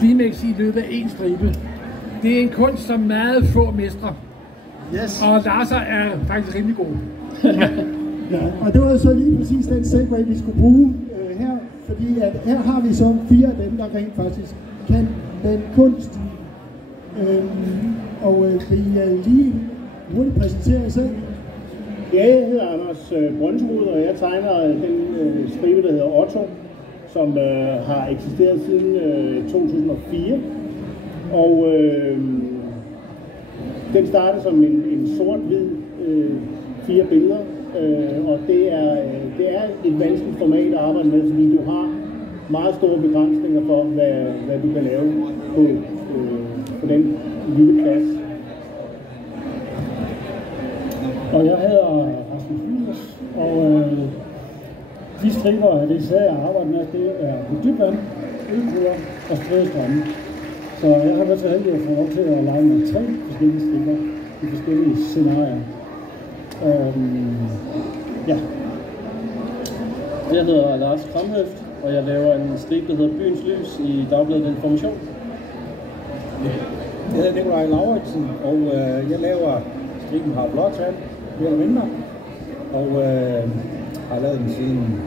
klimaks i løbet af en stribe. Det er en kunst, som meget få mestre. Yes. Og Lars er faktisk rimelig god. Ja, og det var så lige præcis den segway, vi skulle bruge her, fordi at her har vi så 4 af dem, der rent faktisk kan den kunst. Vil I lige hurtigt præsentere jer selv? Ja, jeg hedder Anders Brønsrud, og jeg tegner den stribe, der hedder Otto, som har eksisteret siden 2004. Og den startede som en sort-hvid 4 billeder, og det er et vanskeligt format at arbejde med, fordi du har meget store begrænsninger for, hvad du kan lave på den lille plads. Og jeg hedder Rasmus Fylders, og de striber, det især jeg arbejder med, det er på dybvand, ølkugler og strødstrømme. Så jeg har været så heldig at få lov til at lege med 3 forskellige striber i forskellige scenarier. Ja. Jeg hedder Lars Kramhøft, og jeg laver en stribe, der hedder Byens Lys i Dagbladet Information. Jeg hedder Nikolaj Lauritsen, og jeg laver striben Har Blåtand, mere eller mindre, og har lavet den siden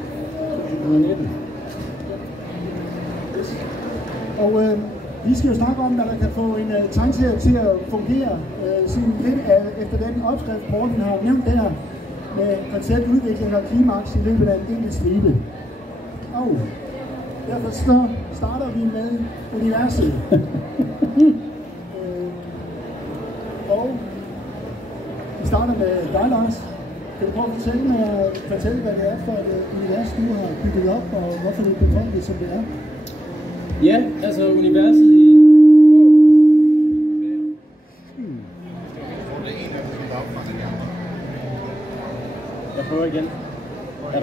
2019. Og vi skal jo snakke om, hvad der kan få en tegneserie til at fungere, sådan lidt efter den opskrift, Morten har nævnt der, med konceptudvikling og klimaks i løbet af en enkelt stribe. Og derfor så starter vi med universet. Og vi starter med dig, Lars. Kan du prøve at fortælle, hvad det er for et univers, du har bygget op, og hvorfor det er befolket, som det er? Ja, altså universet i... Jeg prøver igen. Er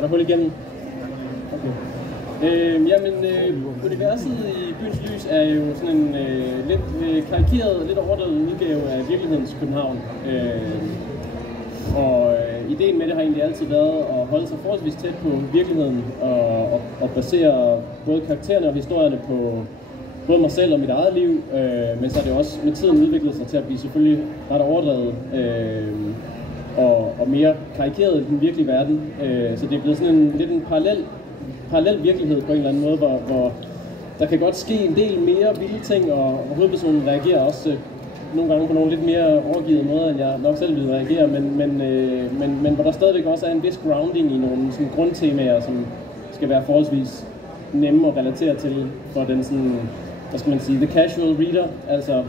der hul igennem? Okay. Universet i Byens Lys er jo sådan en lidt karikeret, lidt overdrevet udgave af virkelighedens København. Ideen med det har egentlig altid været at holde sig forholdsvis tæt på virkeligheden og basere både karaktererne og historierne på både mig selv og mit eget liv, men så er det også med tiden udviklet sig til at blive selvfølgelig ret overdrevet og mere karikeret i den virkelige verden. Så det er blevet sådan en parallel virkelighed på en eller anden måde, hvor der kan godt ske en del mere vilde ting, og hovedpersonen reagerer også nogle gange på nogle lidt mere overgivet måder, end jeg nok selv vil reagere, men hvor der stadigvæk også er en vis grounding i nogle sådan grundtemaer, som skal være forholdsvis nemme at relatere til for den sådan, hvad skal man sige, the casual reader. Altså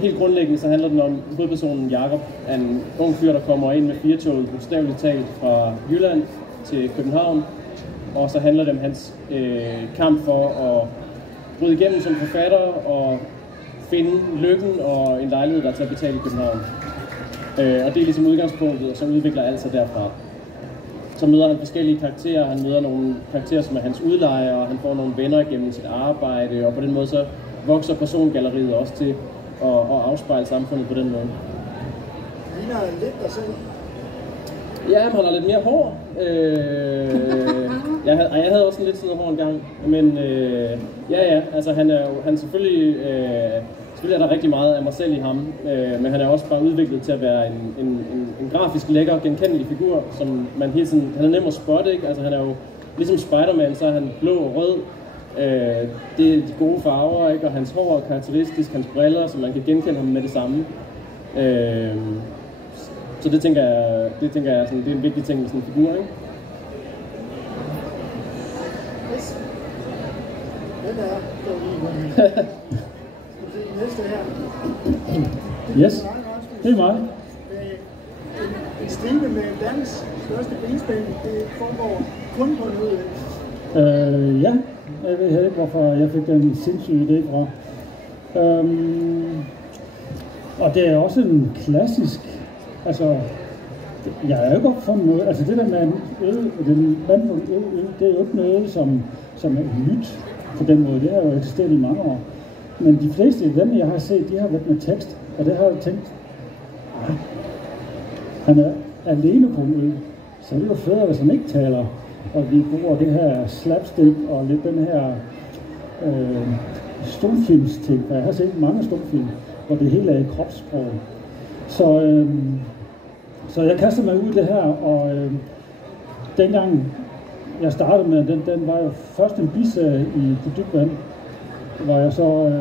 helt grundlæggende så handler den om hovedpersonen Jakob, en ung fyr, der kommer ind med 4-toget, bogstaveligt talt fra Jylland til København, og så handler det om hans kamp for at bryde igennem som forfatter og finde lykken og en lejlighed, der er til at betale i København. Og det er ligesom udgangspunktet, og så udvikler alt sig derfra. Så møder han forskellige karakterer, han møder nogle karakterer, som er hans udlejere, og han får nogle venner gennem sit arbejde, og på den måde så vokser persongalleriet også til at afspejle samfundet på den måde. Ligner lidt dig selv? Ja, han har lidt mere hår. Jeg havde også lidt sådan noget hår engang, men altså han selvfølgelig er der rigtig meget af mig selv i ham, men han er også bare udviklet til at være en grafisk lækker, genkendelig figur, som man hele tiden, han er nem at spotte, ikke? Altså han er jo ligesom Spider-Man, så er han blå og rød. Det er de gode farver, ikke? Og hans hår er karakteristisk, hans briller, så man kan genkende ham med det samme. Så det tænker jeg sådan, det er en vigtig ting med sådan en figur, ikke? Yes. Den er næste her. Yes, det er mig. En stribe med dans, største benspænd, det foregår kun på en øde. Ja, jeg ved ikke, hvorfor jeg fik den sindssyge idé fra. Og det er også en klassisk, altså, jeg er jo godt fundet noget, altså det der med det er jo ikke noget, som er nyt på den måde, det har jo eksisteret i mange år. Men de fleste af dem, jeg har set, de har været med tekst, og det har jeg tænkt, han er alene på en ø, så det er jo federe, hvis han ikke taler, og vi bruger det her slapstick og lidt den her stumfilmsting, for jeg har set mange stumfilm, hvor det hele er i kropssprog. Så jeg kastede mig ud i det her, og dengang jeg startede med, den var jo først en biserie På dybt vand, hvor jeg så,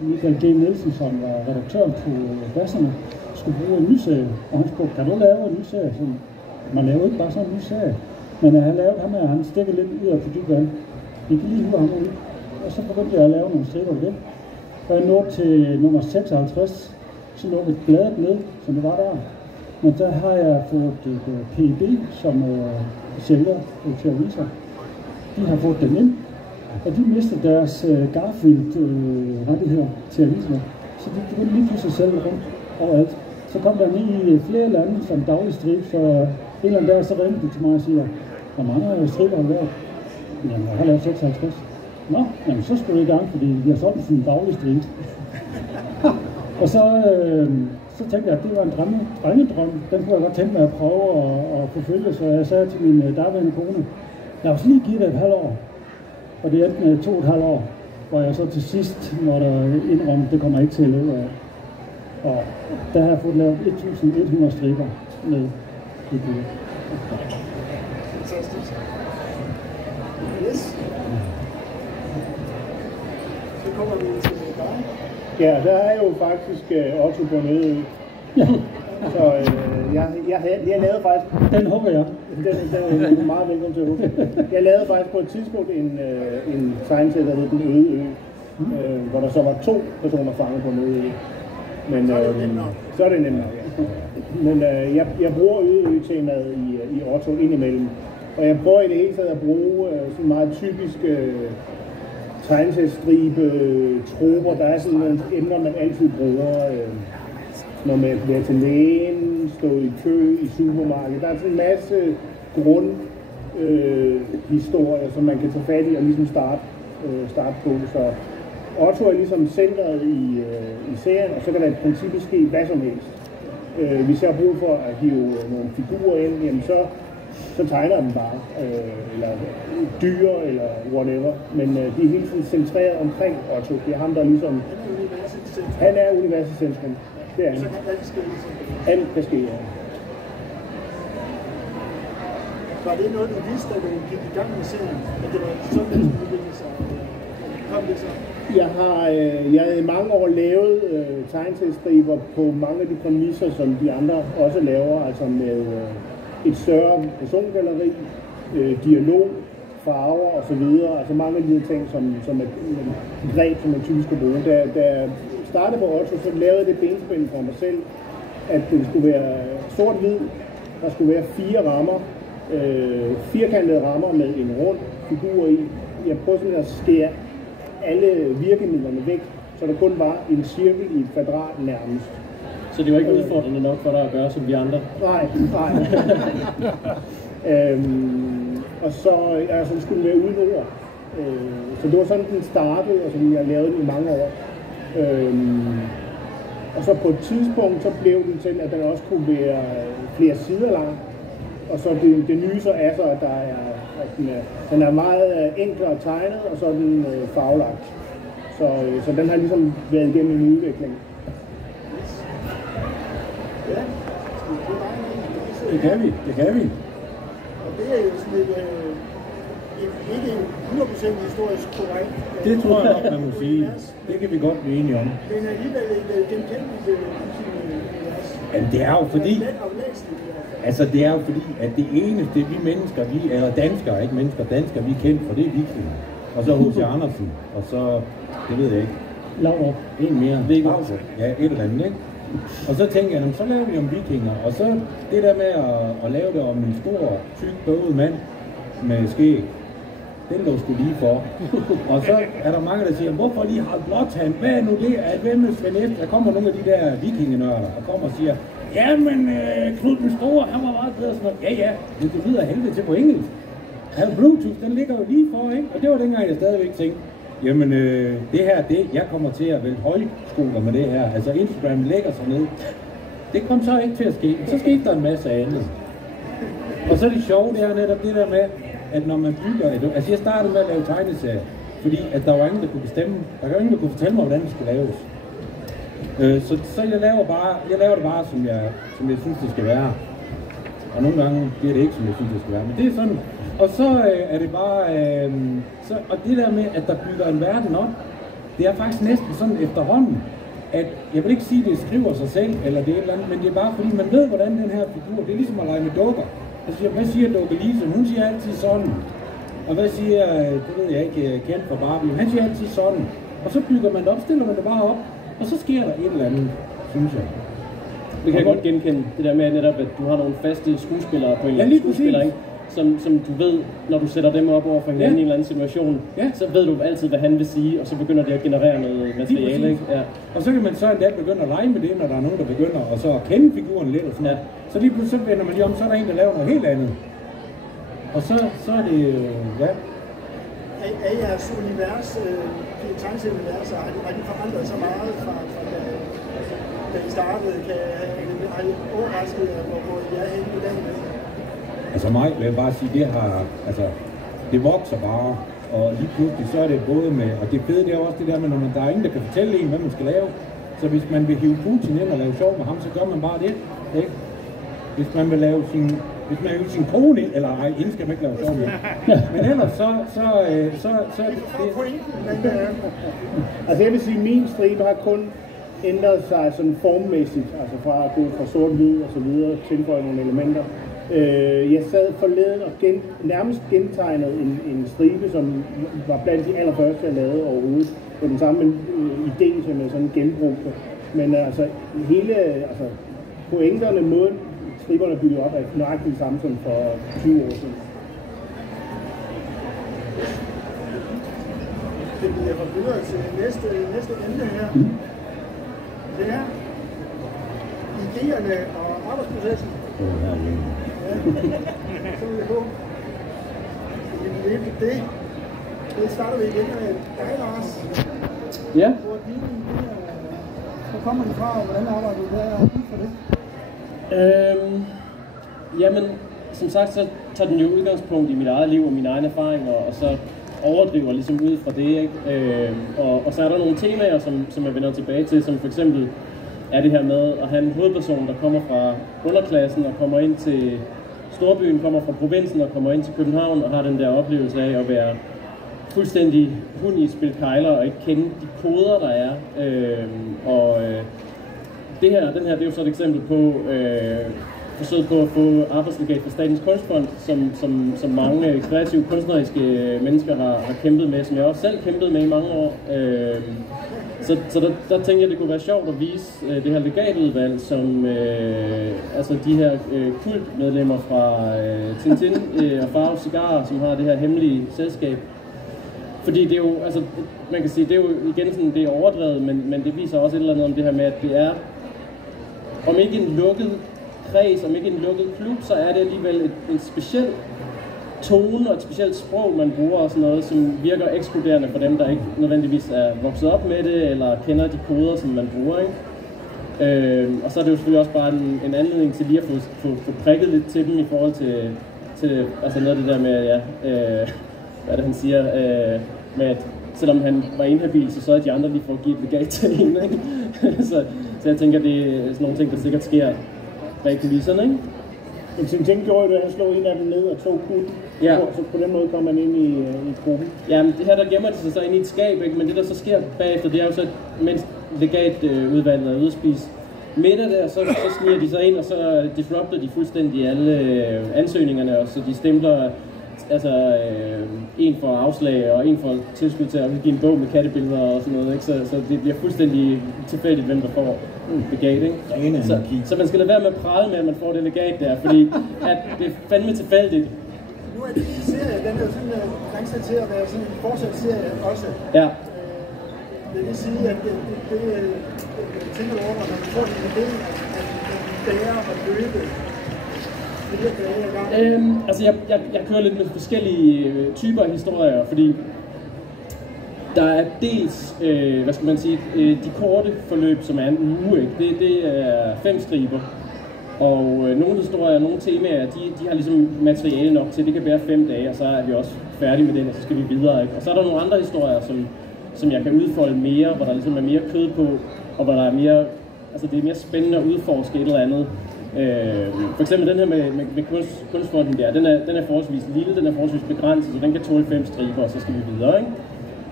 Michael G. Nielsen, som var redaktør på Basserne, skulle bruge en ny serie, og han spurgte, kan du lave en ny serie? Så man laver ikke bare sådan en ny serie, men han lavede ham her, han stikker lidt ud af På dybt vand. Vi kan lige høre ham ud, og så begyndte jeg at lave nogle striber ved. Og jeg nåede til nummer 56, så lukkede bladet ned, som det var der. Men der har jeg fået et PIB, som sælger til aviser. De har fået den ind, og de mistede deres Garfield-rettigheder til aviserne. Så de begyndte lige pludselig at sælge rundt overalt. Så kom der ned i flere lande som daglig strip, så en eller anden dag så ringte de til mig og siger, hvor mange striber har du lavet? Jamen, jeg har lavet 56. Nå, jamen, så skulle du i gang, fordi vi har sådan en daglig strip. Og så tænkte jeg, at det var en drengedrøm. Den kunne jeg godt tænke mig at prøve at forfølge, så jeg sagde til min daværende kone, lad os lige give det et halvt år. Og det endte med 2,5 år, hvor jeg så til sidst måtte indrømme, det kommer ikke til at leve af. Og der har jeg fået lavet 1.100 striber med det bud. Fantastisk. Yes. Så kommer vi til dig. Ja, der er jo faktisk Otto på en øde ø. Ja. Så jeg lavede faktisk... Den hugger jeg. Den er meget velkommen til at hugge. Jeg lavede faktisk på et tidspunkt en tegneserie, der hed Den øde ø. Hvor der så var 2 personer fanget på en øde ø. Men så er det nemmere. Men jeg bruger øde ø-temaet i Otto indimellem. Og jeg prøver i det hele taget at bruge sådan meget typiske tegneseriestribe, troper. Der er sådan nogle emner, man altid bruger. Når man bliver til lægen, stå i kø i supermarkedet. Der er sådan en masse grundhistorier, som man kan tage fat i og ligesom starte på. Så Otto er ligesom centret i serien, og så kan der i princippet ske hvad som helst. Hvis jeg har brug for at hive nogle figurer ind, jamen så tegner jeg dem bare, eller dyr, eller whatever. Men de er hele tiden centreret omkring Otto. Det er ham, der ligesom... Han er universets centrum. Det er han. Alt kan ske, ja. Var det noget, du vidste, da du gik i gang med serien? At det var sådan, at du ville sig? Kom det så? Jeg har i mange år lavet tegneseriestriber på mange af de præmisser, som de andre også laver, altså med et større persongalleri, dialog, farver osv. Altså mange af de ting, som er greb, som man typisk skal bruge. Da jeg startede på Otto, så lavede jeg det benspænd for mig selv, at det skulle være sort-hvid. Der skulle være 4 rammer, firkantede rammer med en rund figur i. Jeg prøvede simpelthen at skære alle virkemidlerne væk, så der kun var en cirkel i et kvadrat nærmest. Så det var ikke udfordrende nok for dig at gøre som vi andre? Nej. Og så skulle det være uden ord. Så det var sådan, den startede, og som jeg lavede den i mange år. Og så på et tidspunkt, så blev den til, at den også kunne være flere sider lang. Og så det nye så er så, at den er meget enklere tegnet, og så er den farvelagt. Så den har ligesom været igennem en udvikling. Ja, det kan vi. Og det er jo sådan ikke 100% historisk korrekt. Det tror jeg nok, man må sige. Det kan vi godt blive enige om. Men alligevel et genkendeligt univers. Men det er jo fordi... Altså det er jo fordi, at det eneste vi mennesker, eller danskere, ikke mennesker, danskere, vi er kendt for, det er vikinger. Og så H.C. Andersen, og så, det ved jeg ikke. Laudrup. En mere. Ja, et eller andet, ikke? Og så tænker jeg, så laver vi om vikinger, og så det der med at lave det om en stor, tyk, bøvet mand med skæg, den lå sgu lige for. Og så er der mange, der siger, hvorfor lige Harald Blåtand? Hvad er nu det? Hvem er Svend Est? Der kommer nogle af de der vikingenørder, og kommer og siger, jamen Knud den Store, han var meget bedre sådan noget. Ja, men det lyder helvede til på engelsk. Bluetooth, den ligger jo lige for, ikke? Og det var dengang, jeg stadigvæk tænkte, jamen det her, jeg kommer til at vælge højskoler med det her. Altså Instagram lægger sig ned. Det kom så ikke til at ske. Så skete der en masse andet. Og så er det sjove, det er netop det der med, at når man bygger, altså jeg startede med at lave tegneserier, Fordi at der var ingen, der kunne bestemme. Der var ingen, der kunne fortælle mig, hvordan det skulle laves. Så jeg laver det bare, som jeg synes, det skal være. Og nogle gange bliver det ikke, som jeg synes, det skal være. Men det er sådan. Og så er det bare... og det der med, at der bygger en verden op, det er faktisk næsten sådan efterhånden, at jeg vil ikke sige, at det skriver sig selv, eller det er et eller andet, men det er bare fordi, man ved, hvordan den her figur, det er ligesom at lege med dukker. Altså, hvad siger Dukke Lise? Hun siger altid sådan. Og hvad siger, det ved jeg ikke, kendt fra Barbie, han siger altid sådan. Og så bygger man det op, stiller man det bare op, og så sker der et eller andet, synes jeg. Vi kan godt genkende det der med netop, at du har nogle faste skuespillere på en eller anden skuespiller, ikke? Som du ved, når du sætter dem op over for hinanden i en eller anden situation, så ved du altid, hvad han vil sige, og så begynder det at generere noget materiale, ikke? Ja. Og så kan man så endda begynde at lege med det, når der er nogen, der begynder at så at kende figuren lidt og sådan noget. Så lige pludselig så vender man lige om, så er der en, der laver noget helt andet. Og så er det, Er jeres univers, det tegneserieunivers, har de forandret så meget fra da I startede? Har I overrasket jer, hvor I er henne i dag? Altså mig vil jeg bare sige, det vokser bare, og lige pludselig så er det både med, og det fede det er også det der med, når der er ingen, der kan fortælle en, hvad man skal lave. Så hvis man vil hive Putin ind og lave sjov med ham, så gør man bare det, ikke? Hvis man vil lave sin kone ind, eller ej, inden skal man ikke lave sjov med. Men ellers så er det... Altså jeg vil sige, at min stribe har kun ændret sig sådan formmæssigt, altså fra at gå fra sort-hvid og så videre, tilføje nogle elementer. Jeg sad forleden og nærmest gentegnede en stribe, som var blandt de allerførste, jeg lavede overhovedet. Det den samme idé som sådan en genbrug. Men altså pointerne, måden striberne bygget op, er nøjagtigt det samme som for 20 år siden. Det bliver for videre til næste emne her. Det er idéerne og arbejdsprocessen. Så vil jeg gå. Det starter vi igen med dig, Lars. Ja. Hvor kommer de fra, og hvordan arbejder du der for det? Jamen, som sagt, så tager den jo udgangspunkt i mit eget liv og mine egne erfaringer, og så overdriver ligesom ud fra det, ikke? Og så er der nogle temaer, som jeg vender tilbage til, som for eksempel er det her med at have en hovedperson, der kommer fra underklassen og kommer ind til storbyen, kommer fra provinsen og kommer ind til København og har den der oplevelse af at være fuldstændig hund i spil kejler og ikke kende de koder, der er. Den her, det er jo så et eksempel på forsøget på at få arbejdslegat fra Statens Kunstfond, som mange kreative, kunstneriske mennesker har kæmpet med, som jeg også selv kæmpede med i mange år. Så der tænkte jeg, at det kunne være sjovt at vise det her legatudvalg, som altså de her kultmedlemmer fra Tintin og Farve Cigarer, som har det her hemmelige selskab. Fordi det er jo, altså man kan sige, det er jo igen sådan, det er overdrevet, men det viser også et eller andet om det her med, at det er, om ikke en lukket kreds, om ikke en lukket klub, så er det alligevel en speciel tone og et specielt sprog, man bruger og sådan noget, som virker ekskluderende for dem, der ikke nødvendigvis er vokset op med det, eller kender de koder, som man bruger, ikke? Og så er det jo selvfølgelig også bare en anledning til lige at få prikket lidt til dem i forhold til altså noget af det der med, ja, hvad det han siger, med at selvom han var inhabil, så sørgede de andre lige for at give et legat til en, ikke? så jeg tænker, det er sådan nogle ting, der sikkert sker bag kulisserne, ikke? En ting gjorde jo, at han slog en af dem ned og tog kuden. Ja. Så på den måde kom man ind i gruppen. Ja, men det her, der gemmer de sig så ind i et skab, ikke? Men det der så sker bagefter, det er jo så, mens legatudvalget er ude at spise middag der, så sniger de sig ind, og så disrupter de fuldstændig alle ansøgningerne, og så de stempler altså en for afslag og en for tilskud til at give en bog med kattebilleder og sådan noget, ikke? Så det bliver fuldstændig tilfældigt, hvem der får legat, ikke? Så man skal lade være med at prale med, at man får det legat der, fordi at det er fandme tilfældigt. Nu er det en serie, den er sådan lanceret til at være sådan en fortsat serie også. Ja. Det vil sige, at det tænker du over, når man får den idé, at den bærer og løbe. Altså jeg kører lidt med forskellige typer af historier, fordi der er dels, hvad skal man sige, de korte forløb, som er en uge, ikke? Det er 5 striber, og nogle historier, nogle temaer, de har ligesom materiale nok til, det kan bære 5 dage, og så er vi også færdige med den, og så skal vi videre, ikke? Og så er der nogle andre historier, som jeg kan udfolde mere, hvor der ligesom er mere kød på, og hvor der er mere, altså det er mere spændende at udforske et eller andet. For eksempel den her med kunstfonden der, den er forholdsvis lille, den er forholdsvis begrænset, så den kan tåle 5 striber, og så skal vi videre, ikke?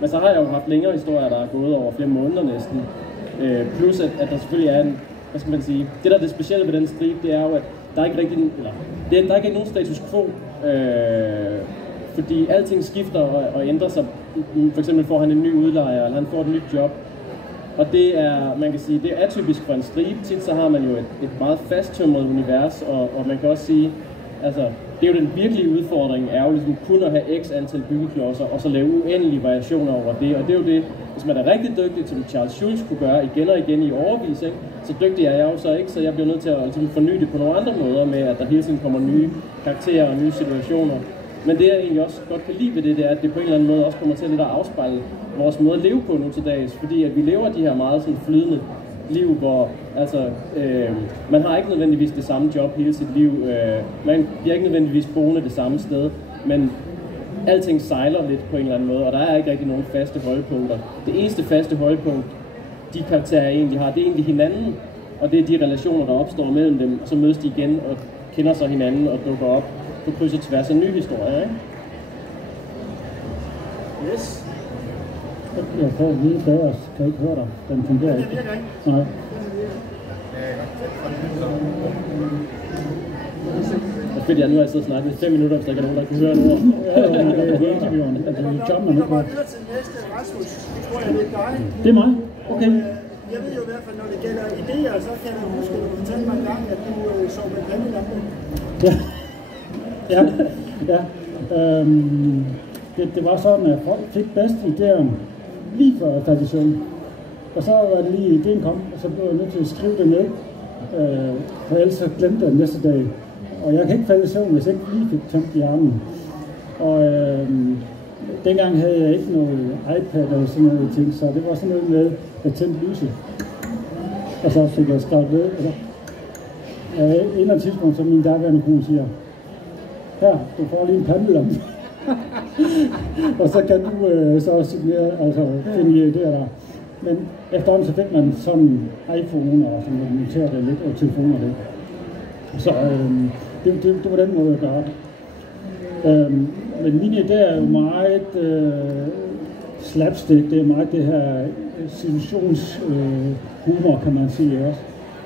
Men så har jeg jo haft længere historier, der er gået over flere måneder næsten. Plus at der selvfølgelig er en, hvad skal man sige, det der er det specielle ved den stribe, det er jo, at der er ikke rigtig, der er ikke nogen status quo, fordi alting skifter og ændrer sig. For eksempel får han en ny udlejer, eller han får et nyt job. Og det er, man kan sige, det er atypisk for en stribe. Tit så har man jo et meget fasttømret univers, og man kan også sige, altså, det er jo den virkelige udfordring, er jo ligesom kun at have x antal byggeklodser, og så lave uendelige variationer over det. Og det er jo det, hvis man er rigtig dygtig, som Charles Schulz kunne gøre igen og igen i overvis, ikke? Så dygtig er jeg jo så ikke, så jeg bliver nødt til at ligesom forny det på nogle andre måder, med at der hele tiden kommer nye karakterer og nye situationer. Men det jeg egentlig også godt kan lide ved det, det er, at det på en eller anden måde også kommer til at afspejle vores måde at leve på nu til dags, fordi at vi lever de her meget sådan flydende liv, hvor altså, man har ikke nødvendigvis det samme job hele sit liv, man bliver ikke nødvendigvis boende det samme sted, men alting sejler lidt på en eller anden måde, og der er ikke rigtig nogen faste holdepunkter. Det eneste faste holdepunkt, de karakterer egentlig har, det er egentlig hinanden, og det er de relationer, der opstår mellem dem, og så mødes de igen og kender så hinanden og dukker op på kryds og tværs af nye historier, ikke? Yes. Jeg får at vide, at jeg kan ikke høre dig. Den fungerer ikke. Nej. Det er fedt, jeg nu har siddet og snakket i 5 minutter, hvis der ikke er nogen, der kan høre noget. Det er intervieweren. Altså, vi jobber nu på. Videre til næste, Rasmus. Jeg tror, jeg ved dig. Det er mig? Okay. Jeg ved jo i hvert fald, når det gælder idéer, så kan jeg huske, at du fortalte mig en gang, at du så med pandelampe. Ja. Det var sådan, at folk fik bedst idéer lige før jeg faldt i søvn. Og så var det lige, idéen kom, og så blev jeg nødt til at skrive det ned. For ellers så glemte jeg det næste dag. Og jeg kan ikke falde i søvn, hvis jeg ikke lige fik tømt hjernen. Og dengang havde jeg ikke noget iPad eller sådan noget ting, så det var sådan noget med at tænde lyset. Og så fik jeg skrevet det. En af tidspunkt, som min daværende kone siger, her, du får lige en pandelampe. Og så kan du så signere, altså finde idéer der. Men efterhånden så fik man sådan iPhone og sådan noget, noterer det lidt, og telefoner det. Så det var den måde at gøre det. Men mine idéer er jo meget slapstick, det er meget det her situationshumor, kan man sige også.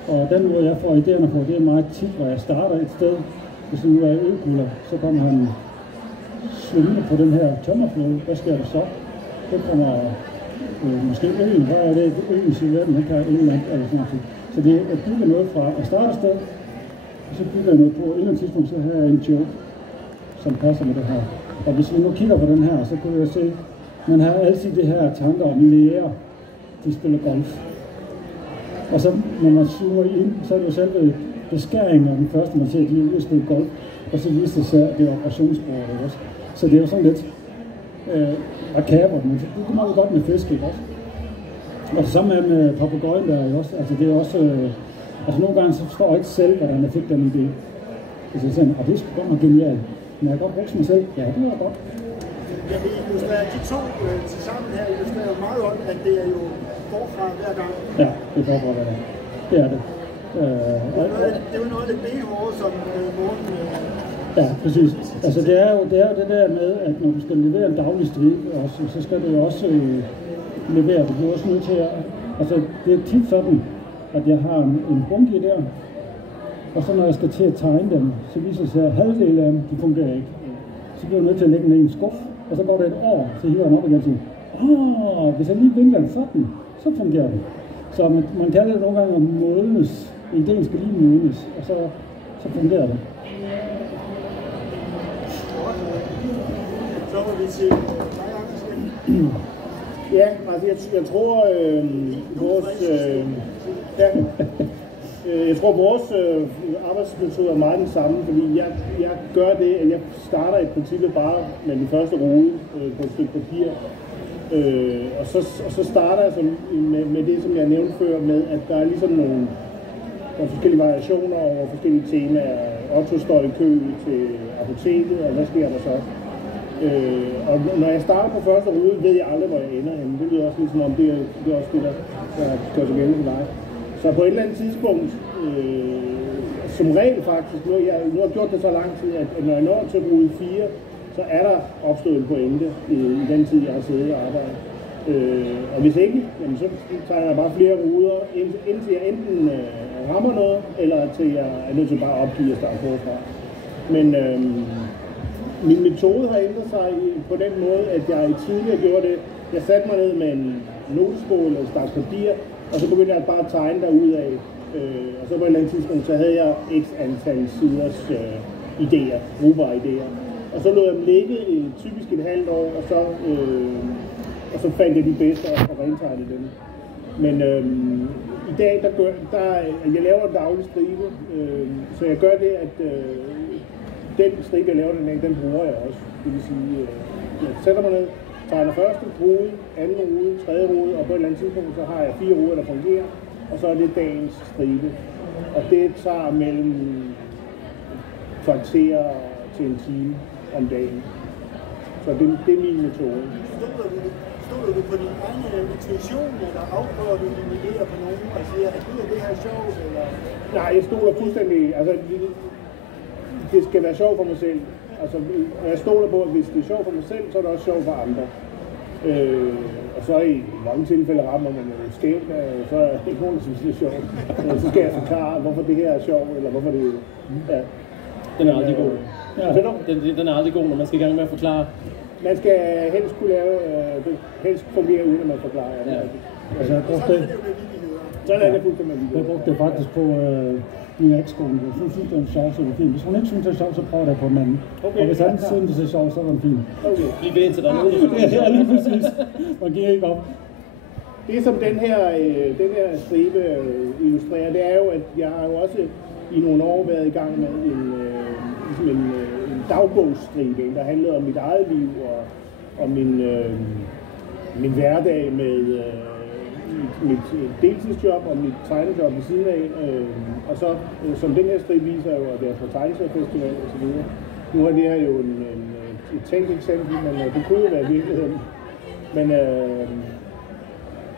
Og den måde jeg får idéerne på, det er meget tit, hvor jeg starter et sted. Hvis nu er ølkugler, så kommer han svingende på den her tømmerflåde. Hvad sker der så? Det kommer måske øen. Hvad er det? Øens i verden, han kan England eller sådan noget. Så det er at bygge noget fra at starte et sted, og så bygger jeg noget på. Et eller andet tidspunkt, så har jeg en joke, som passer med det her. Og hvis vi nu kigger på den her, så kan jeg se, man har altid det her tanker om læger, de spiller golf. Og så når man zoomer ind, så er det jo selve beskæringen af den første, man ser, at de er ude at spille golf. Og så viser det sig, at det er operationsbordet også. Så det er jo sådan lidt rakaber, men det er meget godt med fisk, ikke også? Og det samme med papegøjen der, ikke også? Altså det er også, altså nogle gange så forstår jeg ikke selv, hvordan jeg fik den idé. Så jeg siger, og det er sgu godt nok genialt. Men jeg kan godt bruge mig selv. Ja, det var godt. Jeg vil illustrere de to til sammen her, illustrerer meget godt, at det er jo forfra hver gang. Ja, det er forfra hver gang. Det er det. Det er jo noget af det benhårde, som Morten... Ja, præcis. Altså det er jo det der med, at når du skal levere en daglig stribe, så skal du jo også levere. Du bliver også nødt til at... Altså det er tit sådan, at jeg har en bunke der, og så når jeg skal til at tegne dem, så viser det sig, at halvdelen af dem, de fungerer ikke. Så bliver jeg nødt til at lægge den i en skuff, og så går det et år, så hiver jeg den op igen og siger, hvis jeg lige vinkler den sådan, så fungerer det. Så man kalder det nogle gange at modnes. Ideen skal lige modnes, og så fungerer det. Så var vi til dig, Anders. Ja, altså jeg tror vores arbejdsmetode er meget den samme, fordi jeg gør det, at jeg starter i princippet bare med den første rude på et stykke papir. Og så starter jeg med det, som jeg nævnte før, med at der er ligesom nogle forskellige variationer over forskellige temaer. Otto står i kø til apoteket, og hvad sker der så? Og når jeg starter på første rude, ved jeg aldrig, hvor jeg ender. Jamen, det lyder også ligesom om, det er også det, der gør sig gældende for dig. Så på et eller andet tidspunkt, som regel faktisk, nu har jeg gjort det så lang tid, at når jeg når til rude 4, så er der opstået en pointe i den tid, jeg har siddet og arbejdet. Og hvis ikke, jamen, så tager jeg bare flere ruder, indtil jeg enten rammer noget, eller til jeg er nødt til bare at opgive og starte forfra. Men min metode har ændret sig på den måde, at jeg tidligere gjorde det. Jeg satte mig ned med en notesbog eller et stak papir, og så begyndte jeg bare at tegne derudad. Og så på et eller andet tidspunkt, så havde jeg x antal siders idéer, brugbare idéer. Og så lod jeg dem ligge typisk et halvt år, og så fandt jeg de bedste og rentegnede dem. Men i dag, jeg laver en daglig stribe, så jeg gør det, at den stribe, jeg laver den dag, den bruger jeg også. Det vil sige, jeg sætter mig ned, tegner første rude, anden rude, tredje rude, og på et eller andet tidspunkt, så har jeg 4 ruder, der fungerer, og så er det dagens stribe. Og det tager mellem kvarter til en time om dagen. Så det er min metode. Stoler du på din egen intuition, eller afprøver du dine idéer på nogen, og siger, at det her er sjovt, eller? Nej, jeg stoler fuldstændig. Altså, det skal være sjovt for mig selv. Altså, jeg stoler på, at hvis det er sjovt for mig selv, så er det også sjovt for andre. Og så i mange tilfælde rammer man jo skævt, så er det ikke nogen, der synes, det er sjovt. Så skal jeg forklare, hvorfor det her er sjovt, eller hvorfor det er... Ja. Den er aldrig god. Ja. Den er aldrig god, når man skal i gang med at forklare. Man skal helst kunne lave, helst fungere uden at man forklarer. Ja. Altså, jeg brugte det. Sådan er det fuldstændig. Jeg brugte det faktisk på min ekskone. Hun synes, det er en sjov, så er det fint. Hvis hun ikke synes, det er sjov, så prøver jeg på en anden. Okay, og hvis han synes, det er sjov, så er det fint. Okay. Lige ved indtil der er noget. Ja, lige præcis. Man giver ikke op. Det som den her stribe illustrerer, det er jo, at jeg har jo også i nogle år været i gang med en dagbogsstribe, der handlede om mit eget liv og min hverdag med mit deltidsjob og mit tegnejob ved siden af. Og så, som den her stribe viser jo, at det er på Tegneseriefestival og så videre. Nu er det her jo et tænkt eksempel, men det kunne jo være virkeligheden. Men,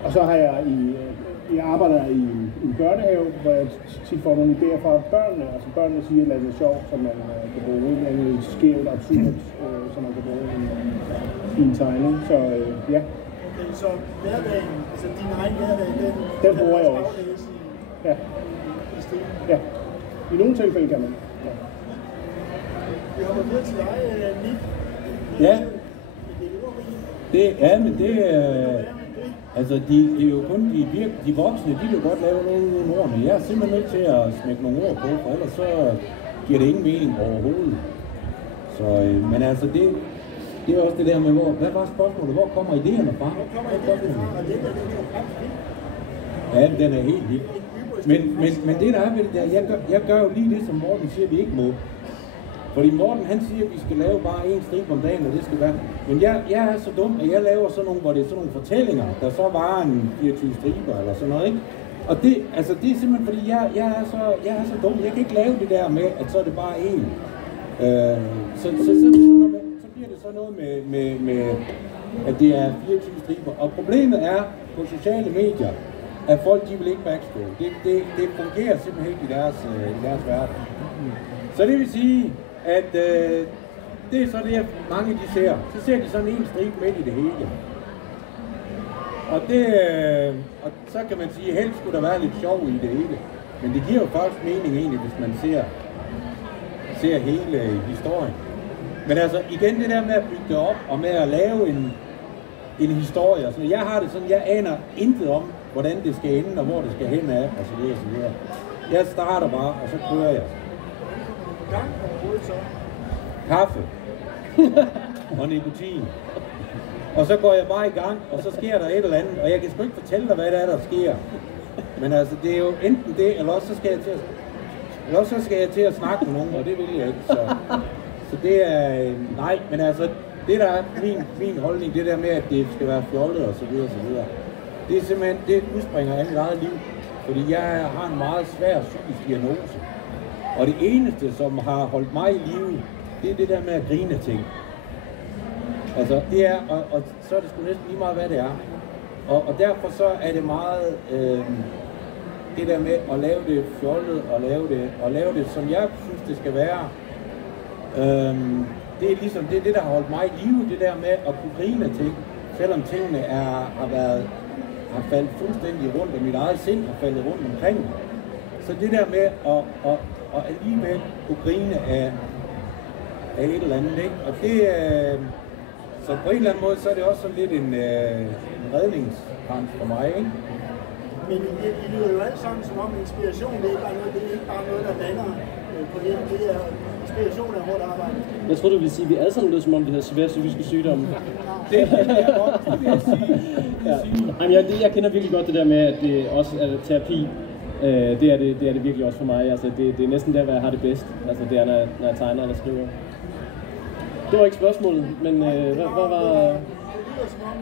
og så har jeg arbejder i en børnehave, hvor jeg tit får nogle idéer fra børnene. Altså børnene siger et eller andet sjovt, som man kan bruge, et eller andet skævt, absurd, som man kan bruge i en tegning. Så ja. Okay, så hverdagen, altså din egen hverdag, den bruger jeg også. Ja. Ja. I nogle tilfælde kan man. Ja. Vi hopper videre til dig, Nick. Ja. Men det altså, det er jo kun de voksne, de vil godt lave nogle ord, men jeg er simpelthen nødt til at smække nogle ord på, for ellers så giver det ingen mening overhovedet. Så, men altså, det er også det der med, hvad var spørgsmålet? Hvor kommer idéerne fra? Hvor kommer idéerne fra? Og det er jo ja, den er helt vild. Men det der er ved det der, jeg gør jo lige det, som Morten siger, vi ikke må. Fordi Morten, han siger, at vi skal lave bare én stribe om dagen, og det skal være... Men jeg er så dum, at jeg laver sådan nogle, hvor det er sådan nogle fortællinger, der så varer en 24 striber eller sådan noget, ikke? Og det er simpelthen, fordi jeg er så dum, jeg kan ikke lave det der med, at så er det bare én. Så bliver det så noget med, at det er 24 striber. Og problemet er på sociale medier, at folk, de vil ikke backstore. Det fungerer simpelthen ikke i deres verden. Så det vil sige, at det er så det, mange de ser. Så ser de sådan en stribe midt i det hele. Og så kan man sige, at helst skulle der være lidt sjov i det hele. Men det giver jo faktisk mening egentlig, hvis man ser hele historien. Men altså igen det der med at bygge det op, og med at lave en historie. Så jeg har det sådan, jeg aner intet om, hvordan det skal ende, og hvor det skal hen af, og så videre, og så videre. Jeg starter bare, og så kører jeg. Kaffe og nikotin. Og så går jeg bare i gang, og så sker der et eller andet, og jeg kan sgu ikke fortælle dig, hvad det er, der sker. Men altså, det er jo enten det, eller også så skal jeg til at snakke med nogen, og det vil jeg ikke. Så det er, nej, men altså, det der er min holdning, det der med, at det skal være fjollet og så videre, så videre. Det er simpelthen, det udspringer af mit eget liv, fordi jeg har en meget svær psykisk diagnose. Og det eneste, som har holdt mig i live, det er det der med at grine ting. Altså, det er, og så er det sgu næsten lige meget, hvad det er. Og derfor så er det meget det der med at lave det fjollet, og lave det, som jeg synes, det skal være. Det er ligesom det, der har holdt mig i live, det der med at kunne grine af ting, selvom tingene har faldet fuldstændig rundt, og mit eget sind har faldet rundt omkring. Så det der med at alligevel kunne grine af et eller andet, ikke? Og det så på en eller anden måde, så er det også sådan lidt en redningskrans for mig, ikke? Men I lyder jo alt sammen som om inspiration, det er ikke bare noget, der lander på det. Det er inspiration af hårdt arbejde. Jeg tror, du ville sige, at vi alle sammen lød som om, vi havde svære psykiske sygdomme. Det er godt, det vil jeg sige. Jamen, jeg kender virkelig godt det der med, at det også er terapi. Det er det virkelig også for mig. Altså, det er næsten der, hvor jeg har det bedst. Altså, det er, når jeg tegner eller skriver. Det var ikke spørgsmålet, men hvad var... Det lyder som om,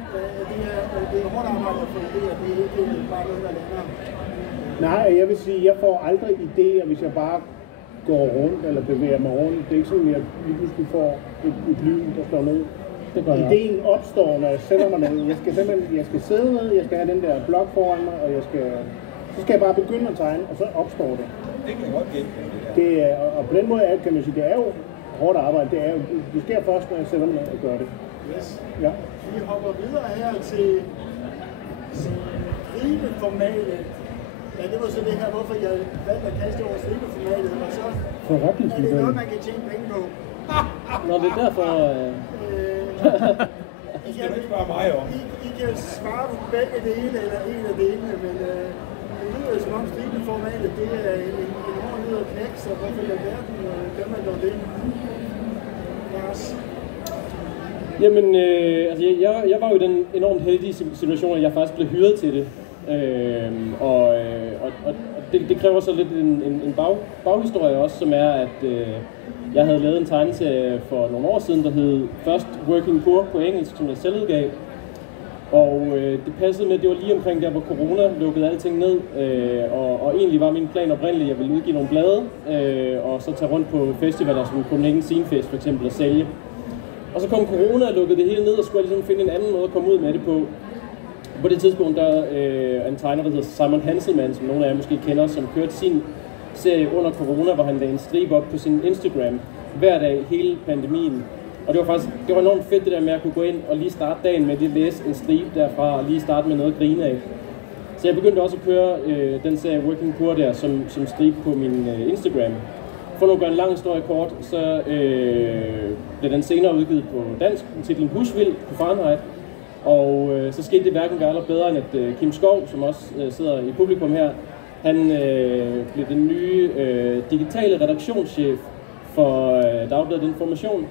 det er hårdt arbejde at få idéer, det er ikke bare noget, der lander. Nej, jeg vil sige, at jeg får aldrig idéer, hvis jeg bare går rundt eller bevæger mig rundt. Det er ikke sådan, at jeg lige pludselig får et lyn, der slår ned. Ideen opstår, når jeg sætter mig ned. Jeg skal sidde ned, jeg skal have den der blok foran mig, og så skal jeg bare begynde at tegne, og så opstår det. Det kan jeg godt det er, og på den måde kan man sige, det er jo hårdt arbejde. Det sker først, når jeg sætter mig ned og gør det. Yes. Ja. Vi hopper videre her til stribeformatet. Ja, det var så det her, hvorfor jeg valgte at kaste over stribeformatet, og så er det noget, man kan tjene penge på. Nå, det er derfor... Det skal du ikke spørge mig om. I kan svare på begge dele, eller en af delene, men det lyder som om stribeformatet, det er en hård lyd og knæk, så hvorfor i alverden gør man dog det? Lars? Jamen, altså jeg var jo i den enormt heldige situation, at jeg faktisk blev hyret til det. Og det kræver så lidt en baghistorie også, som er, at jeg havde lavet en tegneserie for nogle år siden, der hed først Working Poor på engelsk, som jeg selv udgav. Og det passede med, at det var lige omkring der, hvor corona lukkede alting ned. Og egentlig var min plan oprindeligt, at jeg ville udgive nogle blade, og så tage rundt på festivaler som Copenhagen Scene Fest for eksempel og sælge. Og så kom corona og lukkede det hele ned, og skulle jeg ligesom finde en anden måde at komme ud med det på. På det tidspunkt, der en tegner, der hedder Simon Hanselmann, som nogle af jer måske kender, som kørte sin serie under corona, hvor han lagde en stribe op på sin Instagram hver dag hele pandemien. Og det var enormt fedt det der med at kunne gå ind og lige starte dagen med at læse en stribe derfra, og lige starte med noget at grine af. Så jeg begyndte også at køre den serie Working Poor der som stribe på min Instagram. For at gøre en lang historie kort, så blev den senere udgivet på dansk, med titlen Husvild på Fahrenheit. Og så skete det hverken værre eller bedre, end at Kim Skov, som også sidder i publikum her, han blev den nye digitale redaktionschef for Dagbladet Information.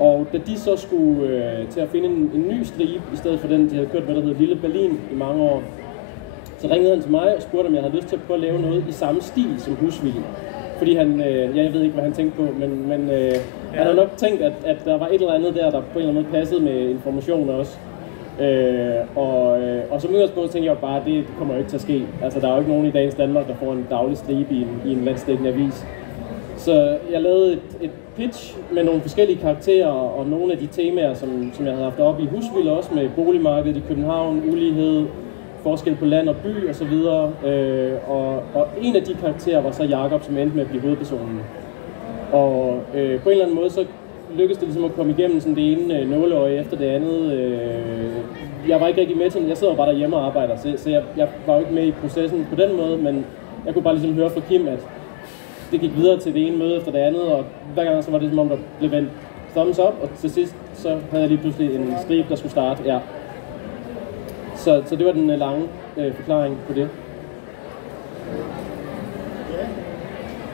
Og da de så skulle til at finde en ny stribe, i stedet for den, de havde kørt, hvad der hedder Lille Berlin i mange år, så ringede han til mig og spurgte, om jeg havde lyst til at prøve at lave noget i samme stil som Husvild. Fordi han, jeg ved ikke, hvad han tænkte på, men han havde nok tænkt, at der var et eller andet der på en eller anden måde passede med information også. Og som udgangspunkt tænkte jeg bare, at det kommer jo ikke til at ske. Altså, der er jo ikke nogen i dagens Danmark, der får en daglig stribe i en landsdækkende avis. Så jeg lavede et pitch med nogle forskellige karakterer og nogle af de temaer, som jeg havde haft oppe i Husvild også, med boligmarkedet i København, ulighed, forskel på land og by osv. Og en af de karakterer var så Jakob, som endte med at blive hovedpersonen. Og på en eller anden måde så lykkedes det ligesom at komme igennem sådan det ene nåleøje efter det andet. Jeg var ikke rigtig med til det. Jeg sidder bare derhjemme og arbejder, så jeg var jo ikke med i processen på den måde, men jeg kunne bare ligesom høre fra Kim, at det gik videre til det ene møde efter det andet, og hver gang så var det som om, der blev vendt thumbs up, og til sidst så havde jeg lige pludselig en stribe, der skulle starte. Ja. Så det var den lange forklaring på det.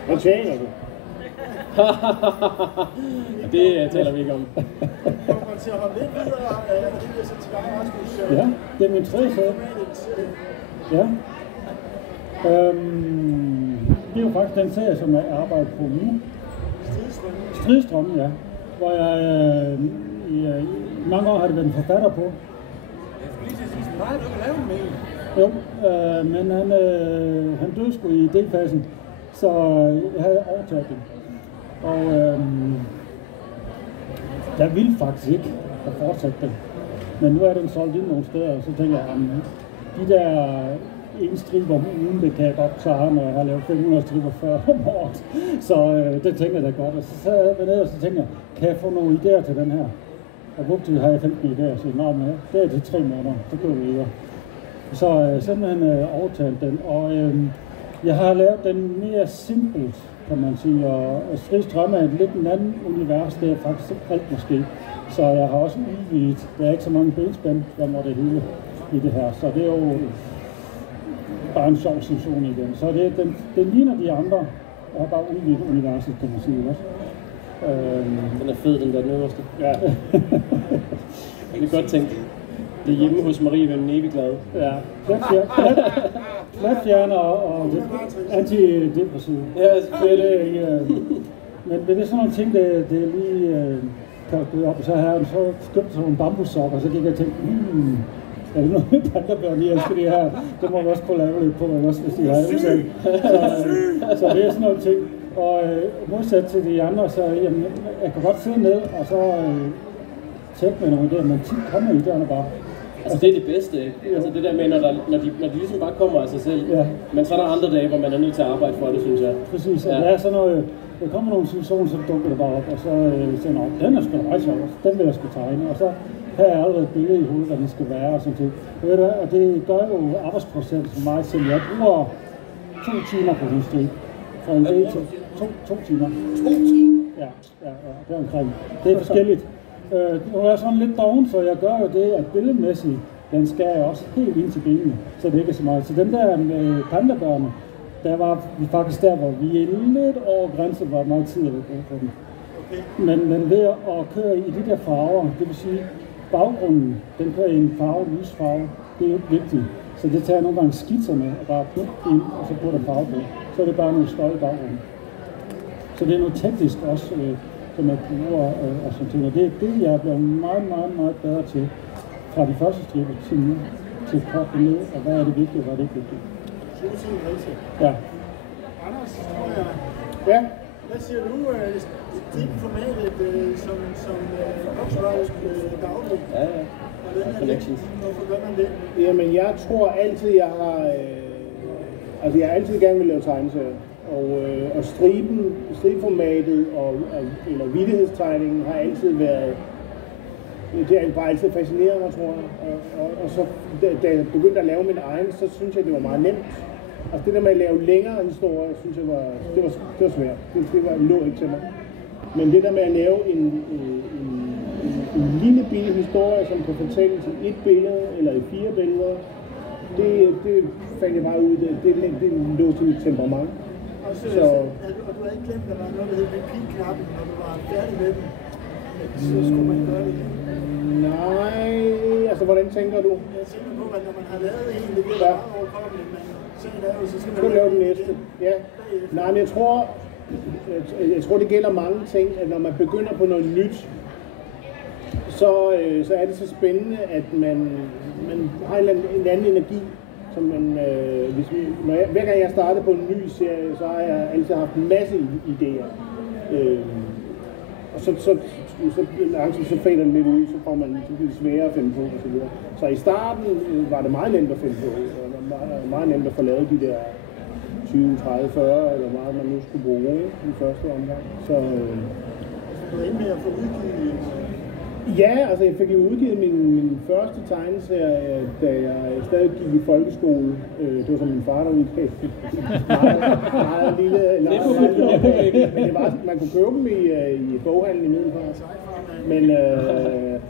Hvad tjener du? Det taler vi ikke om. Kommer man til at holde lidt videre, fordi jeg så til dig, Rasmus? Ja, det er min tredje sag. Ja. Det er jo faktisk den serie, som jeg arbejder på nu. Stridstrømmen, ja. Hvor jeg i mange år har det været en forfatter på. Jeg skulle lige til at sige, nej, du kan lave den med. Jo, men han døde sgu i delfasen, så jeg havde overtaget det. Og jeg ville faktisk ikke at fortsætte den. Men nu er den solgt ind nogle steder, og så tænker jeg, de der en striber om ugen, det kan jeg godt klare, når jeg har lavet 500 striber før om året. Så det tænker jeg da godt. Og så sad jeg dernede, og så tænker jeg, kan jeg få nogle idéer til den her? Og brugte har jeg 15 idéer, så nå, men det er til 3 måneder, så går vi videre. Så simpelthen overtalt den, og jeg har lavet den mere simpelt, kan man sige, og Strid Strømme er et lidt en anden univers, det er faktisk alt måske. Så jeg har også udvidet, der er ikke så mange benspænd, der må det hele i det her, så det er jo bare en sjov situation igen. Så den ligner de andre, og har bare udvidet universet, kan man sige også. Den er fed, den der øverste. Ja. Det er godt tænkt. Det er hjemme hos Marie, hvem er evig glad. Ja, flatfjerner og antidepressiv. Ja, selvfølgelig. Men det er sådan nogle ting, det er lige kan gå op, og så har jeg så købt sådan nogle bambussokker, og så gik jeg og tænkte, er det noget med pandabørn, de elsker det her? Det må vi også kunne lave lidt på, hvis de har udsendt. Så det er sådan nogle ting. Og modsat til de andre, så jamen, jeg kan godt sidde ned, og så tæt med nogle idéer, men tit kommer idéerne bare. Altså det er det bedste, altså det der med, når de ligesom bare kommer af sig selv. Ja. Men så er der andre dage, hvor man er nødt til at arbejde for det, synes jeg. Præcis, ja. Det er sådan noget, der kommer nogle situationer, så dukker det bare op, og så siger jeg, den er sgu da meget sjov, den vil jeg sgu tegne, og så har jeg allerede et billede i hovedet, hvad den skal være, og sådan ting. Og det gør jo arbejdsprocessen for mig selv. Jeg bruger 2 timer på den strid. Fra en dag til 2 timer. 2 timer? Ja, det er omkring. Det er forskelligt. Nu er jeg sådan lidt doven, så jeg gør jo det, at billedmæssigt, den skal jeg også helt ind til benene, så det ikke er så meget. Så den der med pandabørne, der var vi faktisk der, hvor vi er lidt over grænsen, hvor meget tid jeg vil bruge på den. Okay. Men ved at køre i de der farver, det vil sige, baggrunden, den kører i en farve, lysfarve, det er jo ikke vigtigt. Så det tager jeg nogle gange skitser med, og bare putte ind, og så putter farve på. Så er det bare nogle støj i baggrunden. Så det er noget teknisk også, som jeg bruger og sådan ting. Og det er det, jeg er blevet meget, meget, meget bedre til fra de første striber til nu, til at koble ned, og hvad er det vigtige, og hvad er det ikke vigtigt. Ja. Anders, ja. Hvad siger du, stribformatet som voksrøjsk daglig? Ja. Hvorfor gør man det? Jamen, jeg tror altid, jeg har... altså, jeg har altid gerne vil lave tegneserier. Og stribeformatet eller vittighedstegningen har altid været... Det er bare altid fascineret mig, tror jeg. Og så, da jeg begyndte at lave min egen, så synes jeg, det var meget nemt. Altså det der med at lave længere historier, synes jeg det var svært. Det lå ikke til mig. Men det der med at lave en lille bitte historie, som kan fortælles i 1 billede eller i 4 billeder, det fandt jeg bare ud af. Det lå til mit temperament. Og du har ikke glemt, at der var noget, der hed repeat-knappen, når du var færdig med den? Så skulle man gøre det igen? Nej, altså hvordan tænker du? Jeg tænker på, at når man har lavet en, det bliver meget overkommeligt, men så skal man lave den næste. Ja. Nej, men jeg tror, det gælder mange ting, at når man begynder på noget nyt, så er det så spændende, at man har en anden energi. Som hver gang jeg starter på en ny serie, så har jeg altid haft en masse idéer. Og så langsomt så fader det lidt ud, så bliver det sværere at finde på og så videre. Så i starten var det meget nemt at finde på, og meget nemt at få lavet de der 20, 30, 40 eller meget man nu skulle bruge i første omgang. Så du er inde med at få udgivet? Ja, altså jeg fik jo udgivet min første tegneserie, da jeg stadig gik i folkeskole. Det var som min far, der udgav. meget lille, men det var, man kunne købe dem i boghandlen i Middelfart. Men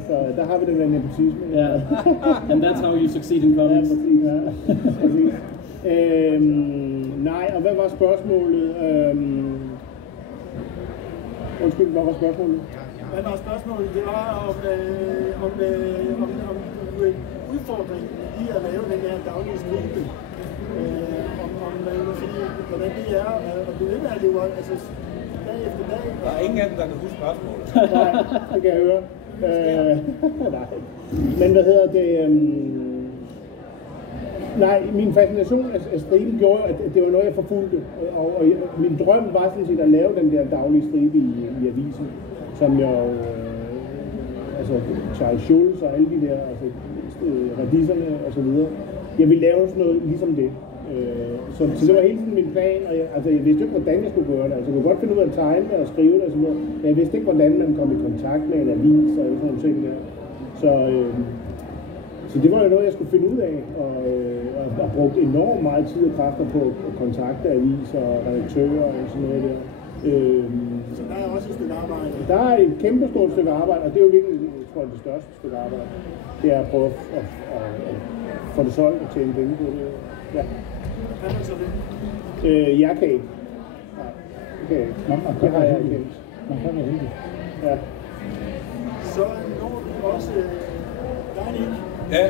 så der har vi den der nepotisme. Yeah. And that's how you succeed in comics. Ja, præcis. Nej, og hvad var spørgsmålet? Undskyld, hvad var spørgsmålet? Hvad var spørgsmålet? Det var om udfordringen i at lave den her daglige stribe. Hvordan det er, og det ved jeg, at det var altså dag efter dag. Der er ingen af dem, der kan huske spørgsmålet. Nej, det kan jeg høre. Nej. Men hvad hedder det? Nej, min fascination af striben gjorde, at det var noget, jeg forfulgte. Og min drøm var sådan set at lave den der daglige stribe i avisen. Som jeg altså Charles Schulz og alle de der, altså radisserne og så videre. Jeg ville lave sådan noget ligesom det. Så det var hele tiden min plan, og jeg vidste ikke, hvordan jeg skulle gøre det. Altså, jeg kunne godt finde ud af at tegne det og skrive det og sådan noget, men jeg vidste ikke, hvordan man kom i kontakt med en avis og sådan nogle ting der. Så det var jo noget, jeg skulle finde ud af, og brugt enormt meget tid og kræfter på at kontakte aviser og redaktører og sådan noget der. Så der er også et stykke arbejde? Der er et kæmpe stort stykke arbejde, og det er jo virkelig, jeg tror, det største stykke arbejde. Det er at prøve at få det solgt og tjene penge på det. Ja. Kan man så det? Jeg kan ikke. Nej, det kan jeg ikke. Det har jeg ikke. Man kan være heldig. Ja. Så når du også Danik. Ja.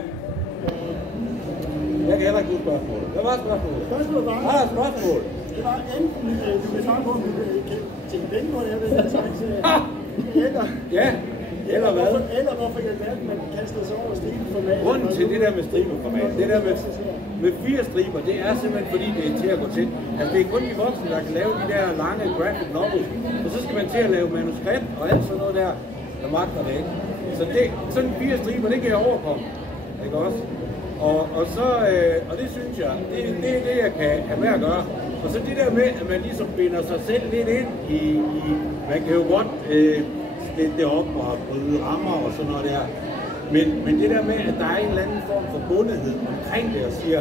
Jeg kan heller ikke bruge spørgsmålet. Hvad var spørgsmålet? Spørgsmålet var... spørgsmål. Det var enten, du kan svare på, om du kan tjene penge på det her, eller eller hvorfor i alverden man kaster sig over stribeformat. Grunden til det der med stribeformat, det der med 4 striber, det er simpelthen fordi, det er til at gå til. Altså det er kun de voksne, der kan lave de der lange graphic novels, og så skal man til at lave manuskript og alt sådan noget der magter det ikke. Så det, sådan 4 striber, det kan jeg overkomme, ikke også? Og det synes jeg, det er det, jeg kan have med at gøre. Og så det der med, at man ligesom binder sig selv lidt ind i man kan jo godt stille det op og bryde rammer og sådan noget der. Men det der med, at der er en eller anden form for bundethed omkring det og siger,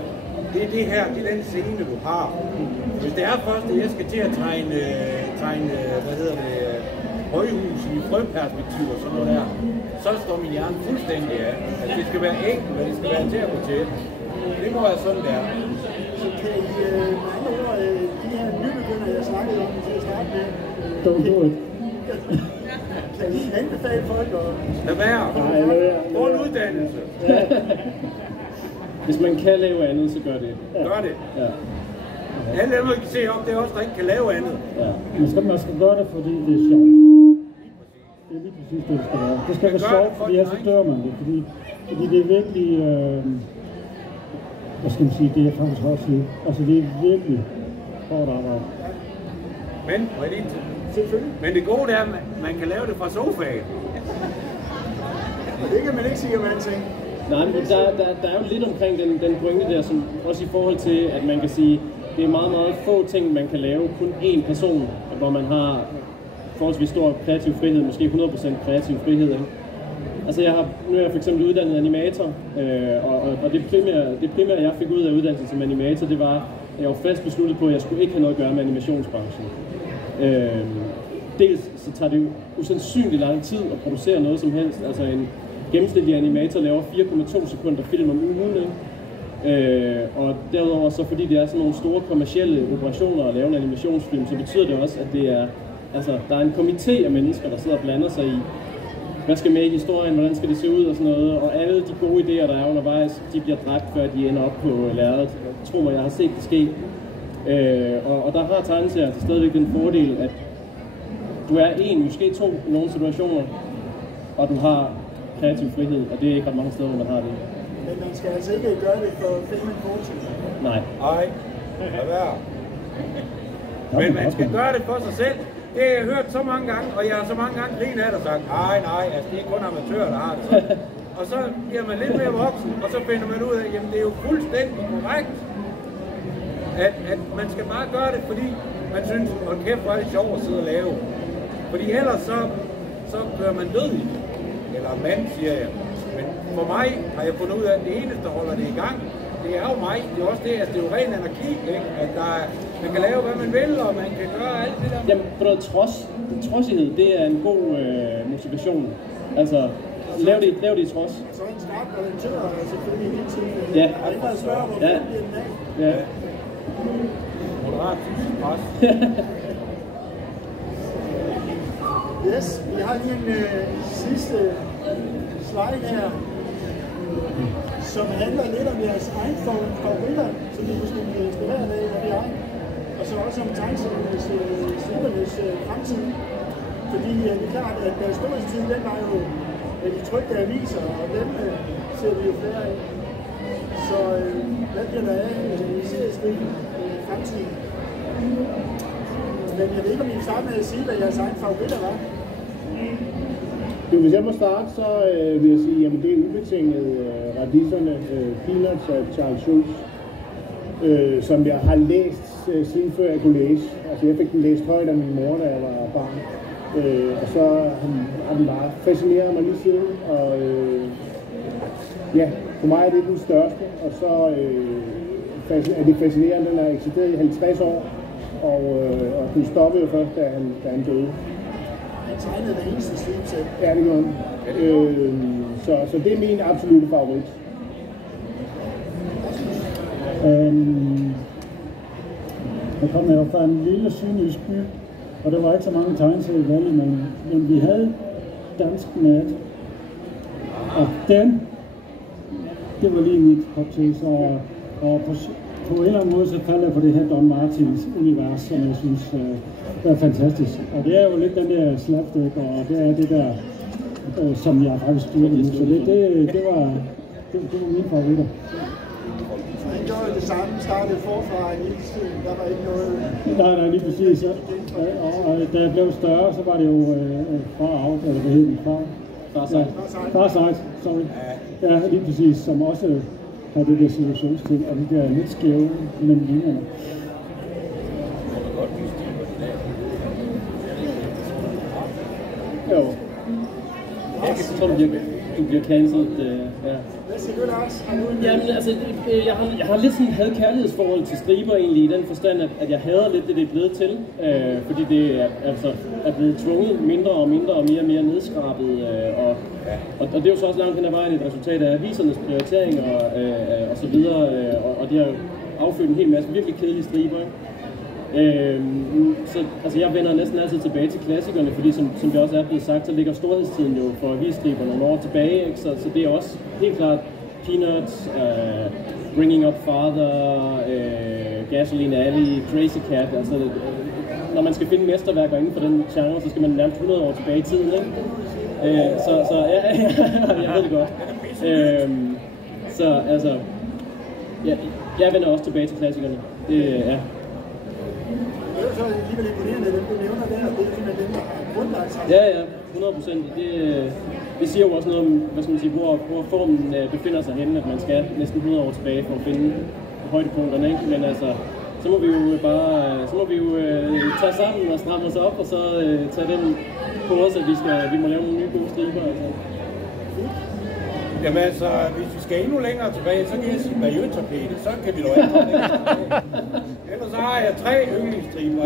det er det her, det er den scene, du har. Hvis det er først, at jeg skal til at tegne højhus i frøperspektiv og sådan noget der, så står min hjerne fuldstændig af. Altså, det skal være enkelt, og det skal være til at gå til. Det må være sådan, der. Så kan I med andre ord, de her nybegynder, jeg snakkede om til at starte med, Don't do it. kan I anbefale folk at... Lad være. Få en uddannelse. Hvis man kan lave andet, så gør det. Gør det. Ja. Alle dem, I kan se op, det er også, der ikke kan lave andet. Ja. Man skal gøre det, fordi det er sjovt. Det er lige præcis det, det skal være. Det skal være sjovt, fordi ellers så dør man det. Fordi det er virkelig... hvad skal man sige, det er faktisk hårdt sige. Altså det er virkelig hårdt arbejde. Men det gode er, at man kan lave det fra sofaen. Det kan man ikke sige om alting. Nej, men der er jo lidt omkring den pointe der, som også i forhold til, at man kan sige, det er meget, meget få ting, man kan lave, kun én person, hvor man har forholdsvis stor kreativ frihed, måske 100% kreativ frihed. Ikke? Altså nu er jeg for eksempel uddannet animator, og det primære jeg fik ud af uddannelsen som animator, det var, at jeg var fast besluttet på, at jeg skulle ikke have noget at gøre med animationsbranchen. Dels så tager det jo usandsynligt lang tid at producere noget som helst, altså en gennemsnitlig animator laver 4,2 sekunder film om ugen, og derudover så fordi det er sådan nogle store kommercielle operationer at lave en animationsfilm, så betyder det også, at det er, altså, der er en komité af mennesker, der sidder og blander sig i, hvad skal med i historien, hvordan skal det se ud og sådan noget, og alle de gode idéer, der er undervejs, de bliver dræbt, før de ender op på lærredet. Tro mig, jeg har set det ske. Og der har tegneserier altså stadigvæk den fordel, at du er en, måske to i nogle situationer, og du har kreativ frihed, og det er ikke ret mange steder, hvor man har det. Men man skal altså ikke gøre det for Fame & Fortune. Nej. Nej, lad være. Men man skal gøre det for sig selv. Det har jeg hørt så mange gange, og jeg har så mange gange grinet af det og sagt, nej, altså det er kun amatører, der har det sådan. Og så bliver man lidt mere voksen, og så finder man ud af, jamen det er jo fuldstændig korrekt, at man skal bare gøre det, fordi man synes, at kæft, hvor er det sjovt at sidde og lave. Fordi ellers så gør man død i det. Eller mand, siger jeg. Men for mig har jeg fundet ud af, at det eneste, der holder det i gang, det er jo mig. Det er også det, at det er jo ren anarki, ikke? At man kan lave, hvad man vil, og man kan gøre alt det der. Jamen, for noget trodsighed, det er en god motivation. Altså, lav det i trods. Så en skarp redaktør er selvfølgelig i dit tilfælde. Ja. Jeg har ikke været spørge, hvor Ja. bliver den af. Ja. Moderat pres. Yes, vi har lige en sidste slide her, som handler lidt om jeres egen favoritter, som I måske bliver inspireret af, hvad det er. Og så også om tegneseriernes fremtid. Fordi det er klart, at storhedstiden, den var jo de trykte aviser, og dem ser vi jo flere af. Så hvad bliver der af i seriestriben i fremtiden? Men jeg ved ikke, om I vil starte med at sige, hvad jeres egen favoritter var. Hvis jeg må starte, så vil jeg sige, at det er ubetinget radisserne, Peanuts af Charles Schulz, som jeg har læst siden før jeg kunne læse. Altså jeg fik den læst højt af min mor, da jeg var barn. Og så har den bare fascineret mig lige siden. Og ja, for mig er det den største. Og så er det fascinerende, den har eksisteret i 50 år. Og den stoppede jo først, da han døde. Han tegnede det eneste stribsæt. Ja, det gjorde han. Så det er min absolutte favorit. Jeg kom jo fra en lille sønderjysk by, og der var ikke så mange tegneserier i Valle, men vi havde dansk mat. Og det var lige mit optag, og på en eller anden måde så falder jeg på det her Don Martins univers, som jeg synes er fantastisk. Og det er jo lidt den der slapstick, og det er det der, som jeg faktisk styrker nu. Så det var mine favoritter. Han gjorde det samme, startede forfra i tiden, der var ikke noget... Nej, lige præcis. Og da jeg blev større, så var det jo eller hvad hed den? Farsight, sorry. Ja, lige præcis, som også har det der situationsting, og det der lidt skæve mellem linjerne. Jo. Jeg tror, du bliver cancelled. Ja. Hvad siger du, Lars? Jamen, altså, jeg har lidt sådan et had-kærlighedsforhold til striber egentlig, i den forstand, at jeg hader lidt det er blevet til. Fordi det er blevet tvunget mindre og mindre og mere og mere nedskrabet. Og det er jo så også langt hen ad vejen et resultat af avisernes prioriteringer og så videre. Og de har affødt en hel masse virkelig kedelige striber. Så altså, jeg vender næsten altid tilbage til klassikerne, fordi som det også er blevet sagt, så ligger storhedstiden jo for avisstriber nogle år tilbage, ikke? Så det er også helt klart Peanuts, Bringing Up Father, Gasoline Alley, Crazy Cat. Altså, når man skal finde mesterværker inden for den genre, så skal man nærmest 100 år tilbage i tiden, ikke? Så ja, jeg ved det godt. Så altså, jeg vender også tilbage til klassikerne. Ja. Det er jo så alligevel imponerende, dem du nævner der, det er simpelthen dem, der har grundlagt sig. Ja, 100%. Det siger jo også noget om, hvad skal man sige, hvor formen befinder sig henne, at man skal næsten 100 år tilbage for at finde højdepunkterne, ikke? Men altså, så må vi jo tage sammen og stramme os op, og så tage den på os, at vi må lave nogle nye gode striber, altså. Jamen altså, hvis vi skal endnu længere tilbage, så kan jeg sige Bayeux-tapete, så kan vi nå alt for det. Ellers så har jeg 3 yndlingsstriber.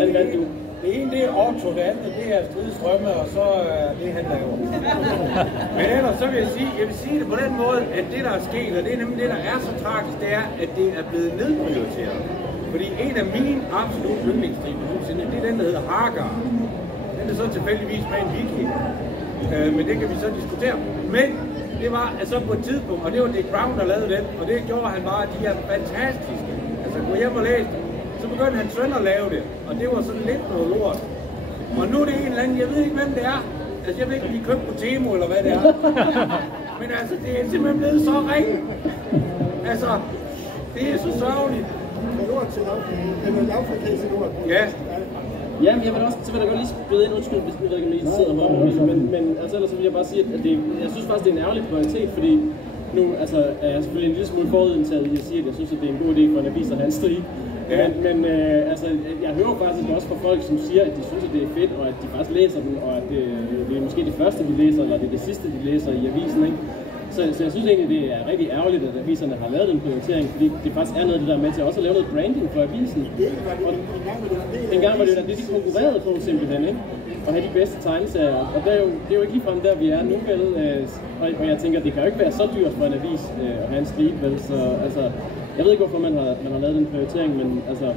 Det ene det er Otto, det andet det er Stridestrømme, og så det han laver. Men ellers så vil jeg sige det på den måde, at det der er sket, og det er nemlig det der er så tragisk, det er, at det er blevet nedprioriteret. Fordi en af mine absolut yndlingsstriber nogensinde, det er den, der hedder Hagar. Den er så tilfældigvis med en viking, men det kan vi så diskutere. Men det var altså på et tidspunkt, og det var Dick Brown, der lavede den, og det gjorde han bare, de er fantastiske. Altså gå hjem og læse dem. Så begyndte hans søn at lave det, og det var sådan lidt noget lort. Og nu er det en eller anden, jeg ved ikke hvem det er. Altså jeg ved ikke, om de købte på Temo eller hvad det er. Men altså det er simpelthen blevet så ringe. Altså, det er så sørgeligt. Lort til lavfrekvens til lort. Ja. Jamen, jeg vil da godt lige spille ind, undskyld, hvis du ikke lige sidder mig, men altså, ellers så vil jeg bare sige, at jeg synes faktisk, det er en ærgerlig prioritet, fordi nu altså, er jeg selvfølgelig en lille smule forudindtaget, jeg siger, at jeg synes, at det er en god idé for en avis at have en strid. Ja. Men altså, jeg hører faktisk også fra folk, som siger, at de synes, at det er fedt, og at de faktisk læser den, og at det er måske det første, de læser, eller det er det sidste, de læser i avisen, ikke? Så jeg synes egentlig, det er rigtig ærgerligt, at aviserne har lavet den prioritering, fordi det faktisk er noget af det der med til også at lave noget branding for avisen. En gang var det det, de konkurrerede på simpelthen, ikke? Og have de bedste tegneserier. Og det er jo ikke ligefrem der, vi er nu, vel? Og jeg tænker, det kan jo ikke være så dyrt for en avis at have en stribe, vel? Så altså, jeg ved ikke, hvorfor man har lavet den prioritering, men altså,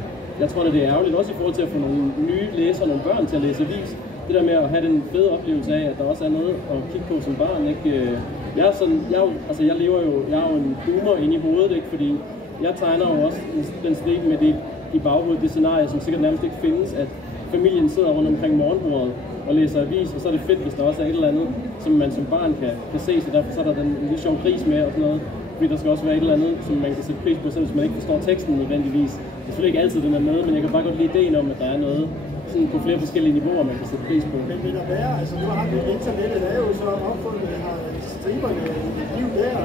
jeg tror, at det er ærgerligt også i forhold til at få nogle nye læsere, nogle børn til at læse avis. Det der med at have den fede oplevelse af, at der også er noget at kigge på som barn, ikke? Jeg er jo en boomer inde i hovedet, ikke? Fordi jeg tegner jo også den stribe med det i baghovedet, det scenarie, som sikkert nærmest ikke findes, at familien sidder rundt omkring morgenbordet og læser avis, og så er det fedt, hvis der også er et eller andet, som man som barn kan se, så derfor så er der en lille sjov gris med og sådan noget. Fordi der skal også være et eller andet, som man kan sætte pris på, selv hvis man ikke forstår teksten nødvendigvis. Det er selvfølgelig ikke altid, den er med, men jeg kan bare godt lide ideen om, at der er noget sådan på flere forskellige niveauer, man kan sætte pris på. Men vil der være, altså nu har vi internettet, er jo så opfundet, har striberne et liv der.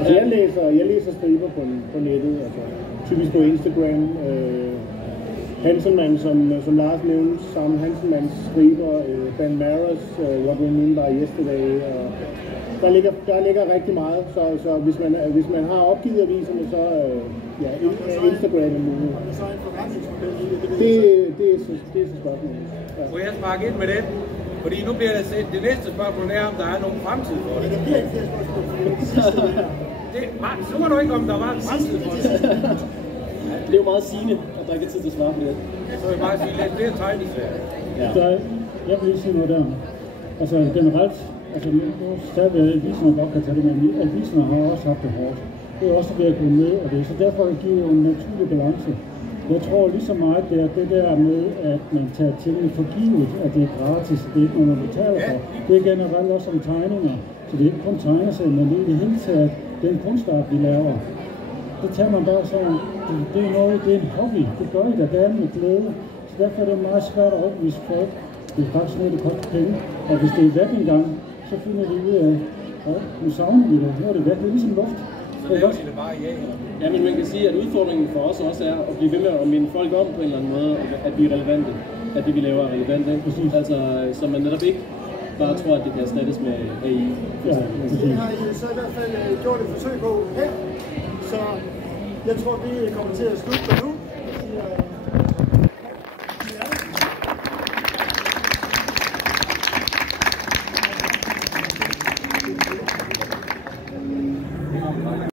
Altså, jeg læser striber på nettet, altså typisk på Instagram. Hanselmann, som Lars nævnte, sammen Hanselmanns striber, Ben Maras, What We Mean By Yesterday. Og der ligger rigtig meget, så hvis man har opgivet aviserne, så ja, Instagram er muligt. Og så en forretningsmodel i det er så spørgsmålet. Ja. Må jeg sparke ind med det? Fordi nu bliver der set, det næste spørgsmål er, om der er nogen fremtid for det. Men der bliver ikke flere spørgsmål, for det er det sidste her. Så var du ikke, om der var en fremtid for det. Det er jo meget sigende, at der ikke er tid til at svare på det. Så vil jeg bare sige, lidt flere tegneserier. Ja. Jeg vil lige sige noget der. Altså generelt, altså nu stadig at aviserne godt kan tage det med, men aviserne har også haft det hårdt. Det er også ved at gå ned, og det er så derfor, det giver jo en naturlig balance. Jeg tror lige så meget, det er det der med, at man tager tingene for givet, at det er gratis, det er ikke noget, man betaler for. Det er generelt også om tegninger, så det er ikke kun tegneserier, men det er i det hele taget den kunstart, vi laver. Det tager man bare sådan, det er noget, det er en hobby, det gør I da gerne med glæde. Så derfor er det meget svært at overbevise folk. Det er faktisk noget, det koster penge, og hvis det er væk engang, så finder de ud af, nu savner vi det, nu er det væk, det er ligesom luft. Så laver de det bare i jager. Ja, men man kan sige, at udfordringen for os også er at blive ved med at minde folk om på en eller anden måde, at vi er relevante. At det vi laver er relevant, ikke? Præcis. Altså, så man netop ikke bare tror, at det kan erstattes med AI. Ja, Det har I så i hvert fald gjort et forsøg på her, så jeg tror, vi kommer til at slutte på nu.